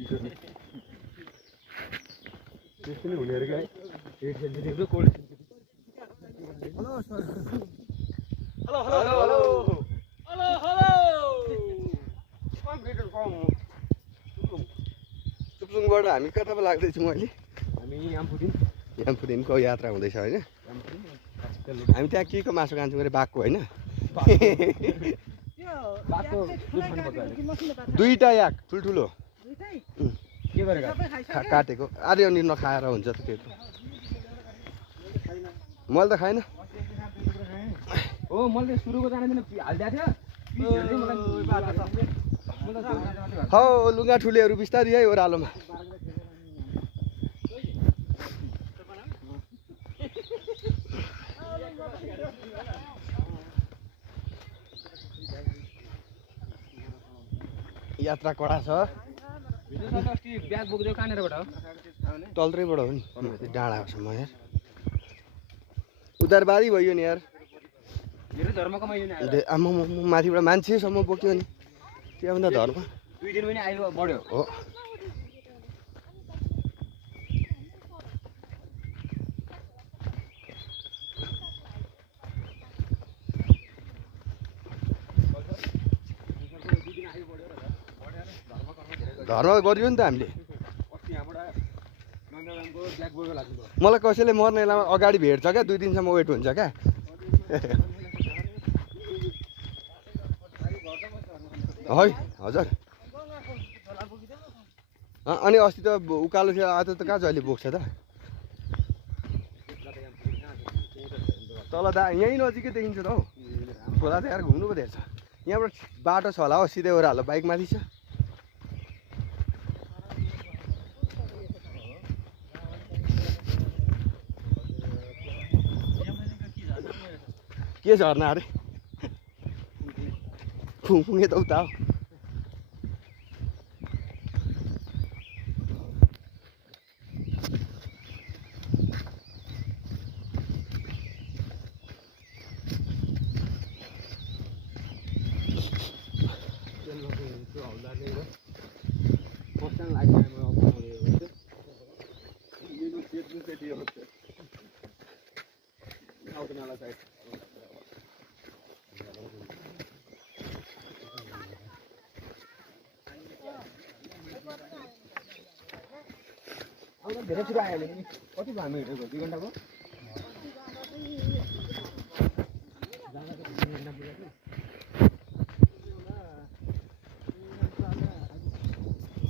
त्यस्तो नि हुने अरे क्या 8 centimetre cold hello hello hello hello hello completed firm सुप्सुङबाट हामी कता पो लाग्दैछौँ अहिले हामी यामफुदिनको यात्रा हुँदैछ होइन हामी त्यहाँ के को मासु खान्छौँ अरे बाघको होइन दुईटा याक ठुल्ठुलो के गरेर काटेको अरे अनि नखाएर हुन्छ त त्यो मैले त खाइनँ हो मैले सुरुको जाँदैन हालिदिएको थियो हौ लुगा ठुलेहरू बिस्तारै है ओह्रालोमा यात्रा कडा छ ब्याग बोक्दै कहाँनिरबाट हो तल्त्रैबाट हो नि डाँडासम्म यार उदारबारी भयो नि यार मेरो धर्म कमाइयो नि आमा माथिबाट मान्छेसम्म बोक्यो नि त्यहाँभन्दा धर्म 2 दिन पनि आइलो बढ्यो हो धर्म गरियो नि त हामीले मलाई कसैले मर्ने बेलामा अगाडि भेट्छ क्या 2 दिनसम्म वेट हुन्छ क्या है हजुर अनि अस्ति त उकालो थियो आज त कहाँ जहिले बोक्छ त तल दा यहीँ नजिकै देखिन्छ त हौ खोला त यार घुम्नु पो धेरै छ यहाँबाट बाटो छ होला हो सिधै ओह्रालो बाइक माथि छ के झर्ना अरे फुङफुङ यता उता हो धेरै छिटो आइहाल्यो नि कति भयो हामी हिँडेको 2 घन्टाको